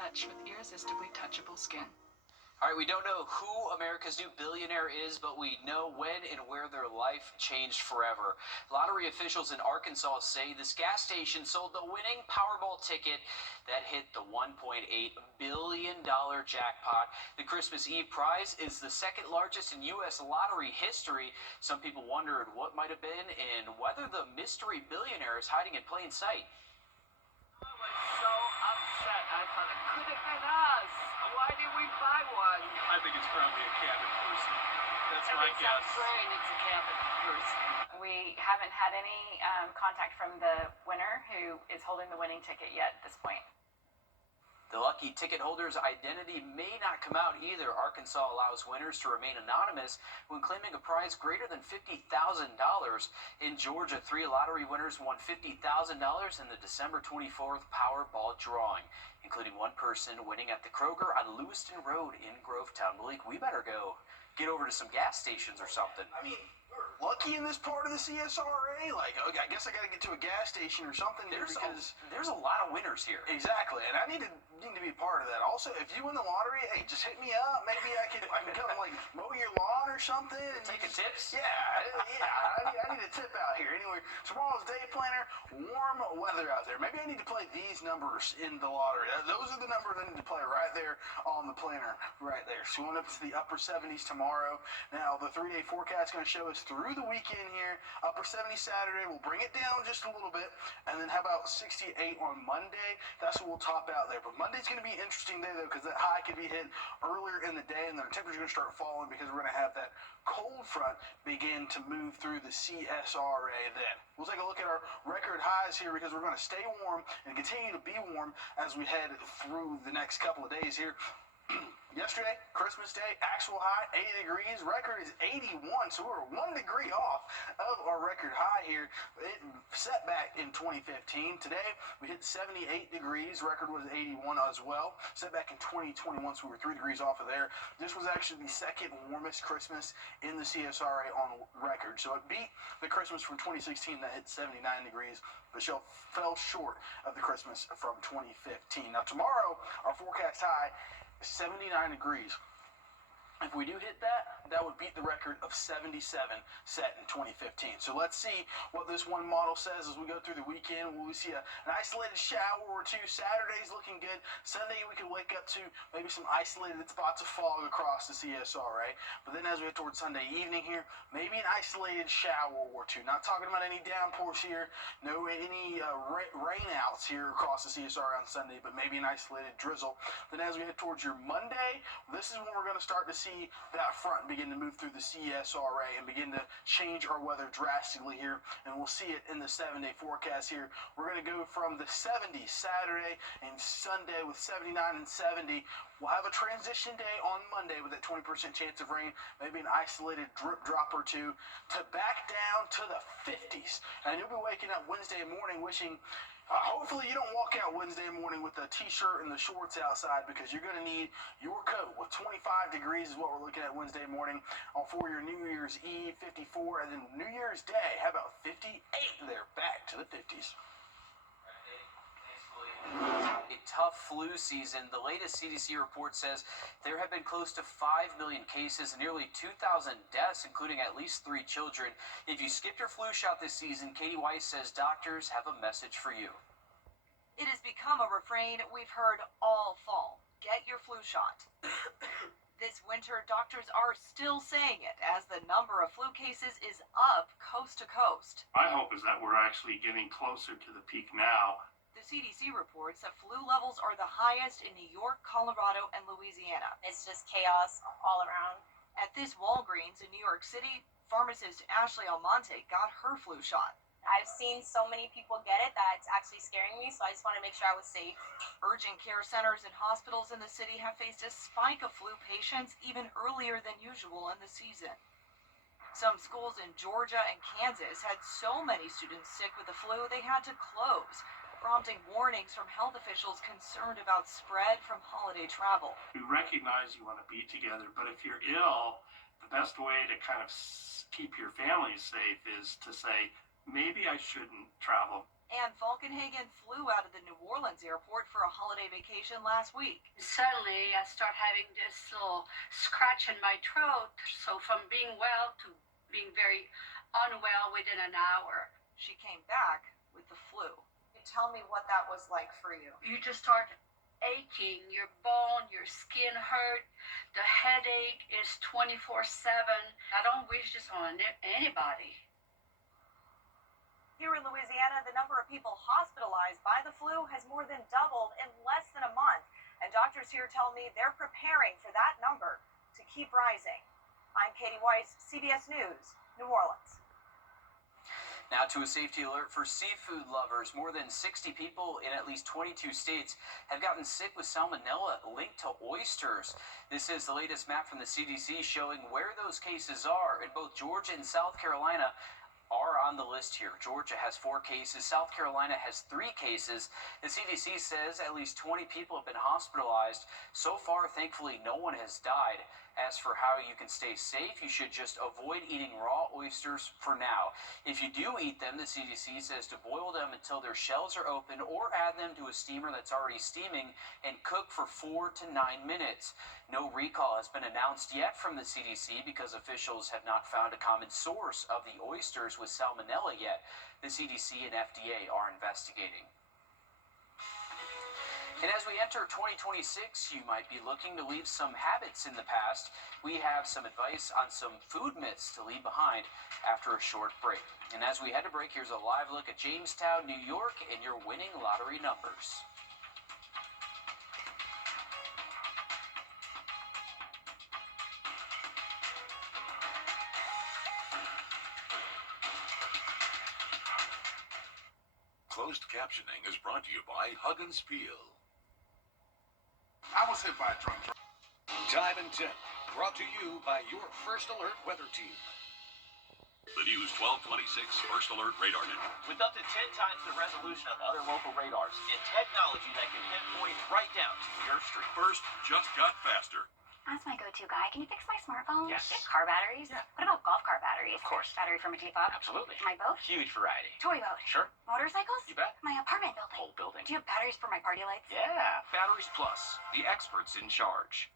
touch with irresistibly touchable skin. All right, we don't know who America's new billionaire is, but we know when and where their life changed forever. Lottery officials in Arkansas say this gas station sold the winning Powerball ticket that hit the $1.8 billion jackpot. The Christmas Eve prize is the second largest in U.S. lottery history. Some people wondered what might have been and whether the mystery billionaire is hiding in plain sight. I was so upset. I thought it could have been us. Why did we buy one? I think it's probably a cabin person. That's my guess. I'm praying it's a cabin person. We haven't had any contact from the winner who is holding the winning ticket yet at this point. The lucky ticket holder's identity may not come out either. Arkansas allows winners to remain anonymous when claiming a prize greater than $50,000. In Georgia, 3 lottery winners won $50,000 in the December 24th Powerball drawing, including one person winning at the Kroger on Lewiston Road in Grovetown. Malik, we better go get over to some gas stations or something. I mean, we're lucky in this part of the CSRA. Like, I guess I got to get to a gas station or something There's because a lot of winners here. exactly, and I need to be a part of that. Also, if you win the lottery, hey, just hit me up. Maybe I can come like mow your lawn or something. And Taking tips? Yeah. I need a tip out here. Anyway, tomorrow's day planner, warm weather out there. Maybe I need to play these numbers in the lottery. Those are the numbers I need to play right there on the planner, right there. So going up to the upper 70s tomorrow. Now, the 3-day forecast is going to show us through the weekend here. Upper 70s Saturday. We'll bring it down just a little bit. And then how about 68 on Monday? That's what we'll top out there. But Monday's going to be an interesting day, though, because that high could be hit earlier in the day, and then the temperature's going to start falling because we're going to have that cold front begin to move through the CSRA then. We'll take a look at our record highs here because we're going to stay warm and continue to be warm as we head through the next couple of days here. Yesterday, Christmas Day, actual high 80 degrees, record is 81, so we're 1 degree off of our record high here. It set back in 2015. Today, we hit 78 degrees, record was 81 as well. Set back in 2021, so we were 3 degrees off of there. This was actually the second warmest Christmas in the CSRA on record, so it beat the Christmas from 2016 that hit 79 degrees, but fell short of the Christmas from 2015. Now tomorrow, our forecast high 79 degrees. If we do hit that, that would beat the record of 77 set in 2015. So let's see what this one model says as we go through the weekend. Will we see an isolated shower or two? Saturday's looking good. Sunday we could wake up to maybe some isolated spots of fog across the CSRA. But then as we head towards Sunday evening here, maybe an isolated shower or two. Not talking about any downpours here, no any rainouts here across the CSRA on Sunday, but maybe an isolated drizzle. Then as we head towards your Monday, this is when we're going to start to see that front begin to move through the CSRA and begin to change our weather drastically here, and we'll see it in the 7-day forecast here. We're going to go from the 70s Saturday and Sunday with 79 and 70. We'll have a transition day on Monday with that 20% chance of rain, maybe an isolated drop or two, to back down to the 50s. And you'll be waking up Wednesday morning wishing hopefully you don't walk out Wednesday morning with a t-shirt and the shorts outside, because you're going to need your coat. With 25 degrees is what we're looking at Wednesday morning for your New Year's Eve, 54, and then New Year's Day, how about 58 there, back to the 50s. A tough flu season. The latest CDC report says there have been close to 5 million cases and nearly 2,000 deaths, including at least 3 children. If you skipped your flu shot this season, Katie Weiss says doctors have a message for you. It has become a refrain we've heard all fall. Get your flu shot. This winter, doctors are still saying it as the number of flu cases is up coast to coast. My hope is that we're actually getting closer to the peak now. The CDC reports that flu levels are the highest in New York, Colorado, and Louisiana. It's just chaos all around. At this Walgreens in New York City, pharmacist Ashley Almonte got her flu shot. I've seen so many people get it that it's actually scaring me, so I just want to make sure I was safe. Urgent care centers and hospitals in the city have faced a spike of flu patients even earlier than usual in the season. Some schools in Georgia and Kansas had so many students sick with the flu they had to close, prompting warnings from health officials concerned about spread from holiday travel. We recognize you want to be together, but if you're ill, the best way to kind of keep your family safe is to say, maybe I shouldn't travel. Ann Falkenhagen flew out of the New Orleans airport for a holiday vacation last week. Suddenly, I start having this little scratch in my throat. So from being well to being very unwell within an hour. She came back with the flu. Tell me what that was like for you. You just start aching, your bone, your skin hurt. The headache is 24/7. I don't wish this on anybody. Here in Louisiana, the number of people hospitalized by the flu has more than doubled in less than a month. And doctors here tell me they're preparing for that number to keep rising. I'm Katie Weiss, CBS News, New Orleans. Now to a safety alert for seafood lovers. More than 60 people in at least 22 states have gotten sick with salmonella linked to oysters. This is the latest map from the CDC showing where those cases are. In both Georgia and South Carolina are on the list here. Georgia has 4 cases. South Carolina has 3 cases. The CDC says at least 20 people have been hospitalized. So far, thankfully, no one has died. As for how you can stay safe, you should just avoid eating raw oysters for now. If you do eat them, the CDC says to boil them until their shells are open or add them to a steamer that's already steaming and cook for 4 to 9 minutes. No recall has been announced yet from the CDC because officials have not found a common source of the oysters with salmonella yet. The CDC and FDA are investigating. And as we enter 2026, you might be looking to leave some habits in the past. We have some advice on some food myths to leave behind after a short break. And as we head to break, here's a live look at Jamestown, New York, and your winning lottery numbers. Closed captioning is brought to you by Hug and Spiel. I was hit by a drunk driver. Time and Tip, brought to you by your First Alert weather team. The News 1226 First Alert Radar Network. With up to 10 times the resolution of other local radars and technology that can pinpoint right down to your street. First just got faster. That's my go-to guy. Can you fix my smartphone? Yes. Car batteries? Yeah. What about golf cart batteries? Of course. Battery from a T-Fob? Absolutely. My boat? Huge variety. Toy boat? Sure. Motorcycles? You bet. My apartment building? Whole building. Do you have batteries for my party lights? Yeah. Batteries Plus, the experts in charge.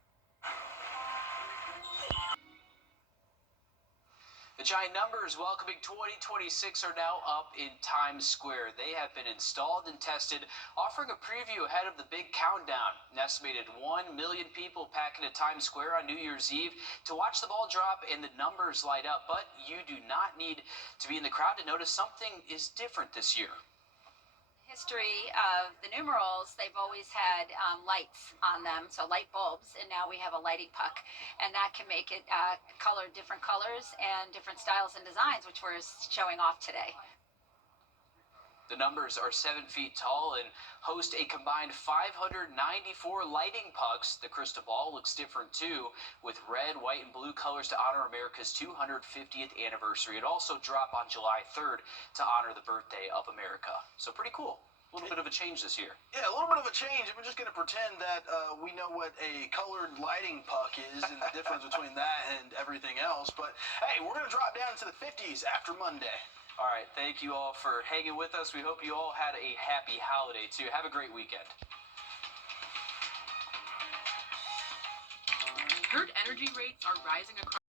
The giant numbers welcoming 2026 are now up in Times Square. They have been installed and tested, offering a preview ahead of the big countdown. An estimated 1 million people pack into Times Square on New Year's Eve to watch the ball drop and the numbers light up. But you do not need to be in the crowd to notice something is different this year. History of the numerals, they've always had lights on them, so light bulbs, and now we have a lighting puck, and that can make it color different colors and different styles and designs, which we're showing off today. The numbers are 7 feet tall and host a combined 594 lighting pucks. The crystal ball looks different too, with red, white, and blue colors to honor America's 250th anniversary. It also dropped on July 3rd to honor the birthday of America. So pretty cool. A little bit of a change this year. Yeah, a little bit of a change. We're just going to pretend that we know what a colored lighting puck is and the difference between that and everything else. But hey, we're going to drop down to the 50s after Monday. All right, thank you all for hanging with us. We hope you all had a happy holiday, too. Have a great weekend. Herd energy rates are rising across